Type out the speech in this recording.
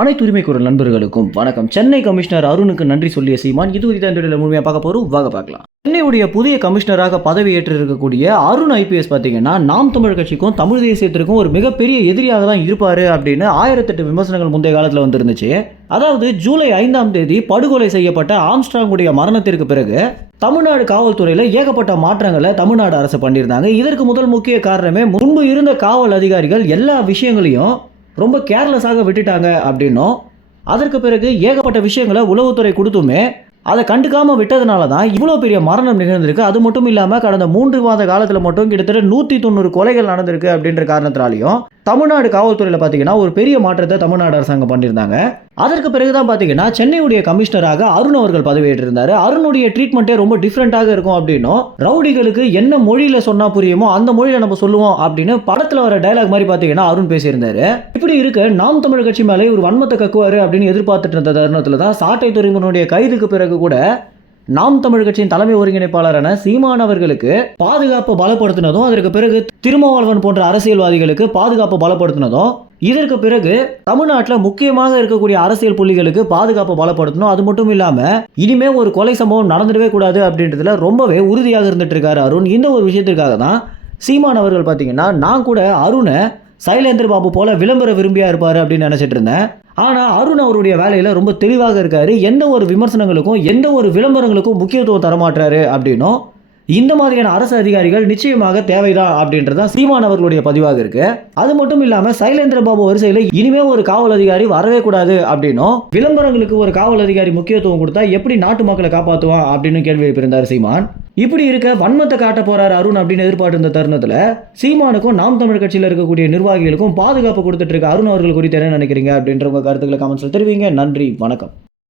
அனைத்து உரிமை குரல் நண்பர்களுக்கும் வணக்கம். சென்னை கமிஷனர் அருணுக்கு நன்றி சொல்லிய சீமான் இது குறித்த இந்த முழுமையாக பார்க்க போறோம். வாங்க பார்க்கலாம். சென்னையுடைய புதிய கமிஷனராக பதவியேற்று இருக்கக்கூடிய அருண் ஐபிஎஸ் பார்த்தீங்கன்னா நாம் தமிழ் கட்சிக்கும் தமிழ் தேசியத்திற்கும் ஒரு மிகப்பெரிய எதிரியாக தான் இருப்பாரு அப்படின்னு 1008 விமர்சனங்கள் முந்தைய காலத்தில் வந்துருந்துச்சு. அதாவது ஜூலை 5ஆம் தேதி படுகொலை செய்யப்பட்ட ஆம்ஸ்ட்ராங்குடைய மரணத்திற்கு பிறகு தமிழ்நாடு காவல்துறையில் ஏகப்பட்ட மாற்றங்களை தமிழ்நாடு அரசு பண்ணியிருந்தாங்க. இதற்கு முதல் முக்கிய காரணமே முன்பு இருந்த காவல் அதிகாரிகள் எல்லா விஷயங்களையும் ரொம்ப கேர்லெஸ்ஸாக விட்டுட்டாங்க அப்படின்னும், அதற்கு பிறகு ஏகப்பட்ட விஷயங்களை உளவுத்துறை கொடுத்துமே அதை கண்டுக்காமல் விட்டதுனால தான் இவ்வளோ பெரிய மரணம் நிகழ்ந்திருக்கு. அது மட்டும் இல்லாமல் கடந்த 3 மாத காலத்தில் மட்டும் கிட்டத்தட்ட 190 கொலைகள் நடந்திருக்கு அப்படின்ற காரணத்தினாலையும் தமிழ்நாடு காவல்துறையில் பார்த்தீங்கன்னா ஒரு பெரிய மாற்றத்தை தமிழ்நாடு அரசாங்கம் பண்ணியிருந்தாங்க. அதற்கு பிறகு தான் பார்த்தீங்கன்னா சென்னையுடைய கமிஷனராக அருண் அவர்கள் பதவியேற்றிருந்தார். அருணுடைய ட்ரீட்மெண்ட்டே ரொம்ப டிஃப்ரெண்ட்டாக இருக்கும் அப்படின்னும், ரவுடிகளுக்கு என்ன மொழியில் சொன்னால் புரியுமோ அந்த மொழியில் நம்ம சொல்லுவோம் அப்படின்னு படத்தில் வர டைலாக் மாதிரி பார்த்தீங்கன்னா அருண் பேசியிருந்தாரு. இப்படி இருக்க நாம் தமிழ் கட்சி மேலே ஒரு வன்மத்தை கக்குவார் அப்படின்னு எதிர்பார்த்துட்டு இருந்த தருணத்தில் தான் சாட்டை துறைமுகனுடைய கைதுக்கு பிறகு கூட நாம் தமிழ் கட்சியின் தலைமை ஒருங்கிணைப்பாளரான சீமான் அவர்களுக்கு பாதுகாப்பு பலப்படுத்தினதும், அதற்கு பிறகு திருமாவளவன் போன்ற அரசியல்வாதிகளுக்கு பாதுகாப்பு பலப்படுத்தினதும், இதற்கு பிறகு தமிழ்நாட்டில் முக்கியமாக இருக்கக்கூடிய அரசியல் புள்ளிகளுக்கு பாதுகாப்பு பலப்படுத்தணும். அது மட்டும் இல்லாமல் இனிமே ஒரு கொலை சம்பவம் நடந்துடவே கூடாது அப்படின்றதுல ரொம்பவே உறுதியாக இருந்துட்டு இருக்காரு அருண். இந்த ஒரு விஷயத்திற்காக தான் சீமான் அவர்கள் பார்த்தீங்கன்னா நான் கூட அருணை சைலேந்திர பாபு போல விளம்பர விரும்பியா இருப்பாரு அப்படின்னு நினைச்சிட்டு இருந்தேன். ஆனால் அருண் அவருடைய வேலையில் ரொம்ப தெளிவாக இருக்காரு. எந்த ஒரு விமர்சனங்களுக்கும் எந்த ஒரு விளம்பரங்களுக்கும் முக்கியத்துவம் தரமாட்டாரு அப்படின்னும், இந்த மாதிரியான அரசு அதிகாரிகள் நிச்சயமாக தேவைதான் அப்படின்றதான் சீமான் அவர்களுடைய பதிவாக இருக்கு. அது மட்டும் இல்லாமல் சைலேந்திர பாபு வரிசையில் இனிமே ஒரு காவல் அதிகாரி வரவே கூடாது அப்படின்னும், விளம்பரங்களுக்கு ஒரு காவல் அதிகாரி முக்கியத்துவம் கொடுத்தா எப்படி நாட்டு மக்களை காப்பாற்றுவான் அப்படின்னு கேள்வி எழுப்பியிருந்தார் சீமான். இப்படி இருக்க வன்மத்தை காட்ட போறார் அருண் அப்படின்னு எதிர்பார்த்து இருந்த தருணத்தில் சீமானுக்கும் நாம் தமிழ் கட்சியில் இருக்கக்கூடிய நிர்வாகிகளுக்கும் பாதுகாப்பு கொடுத்துட்டு இருக்க அருண் அவர்கள் குறித்து என்ன நினைக்கிறீங்க அப்படின்ற உங்க கருத்துக்களை கமெண்ட்ஸ்ல தெரிவிங்க. நன்றி, வணக்கம்.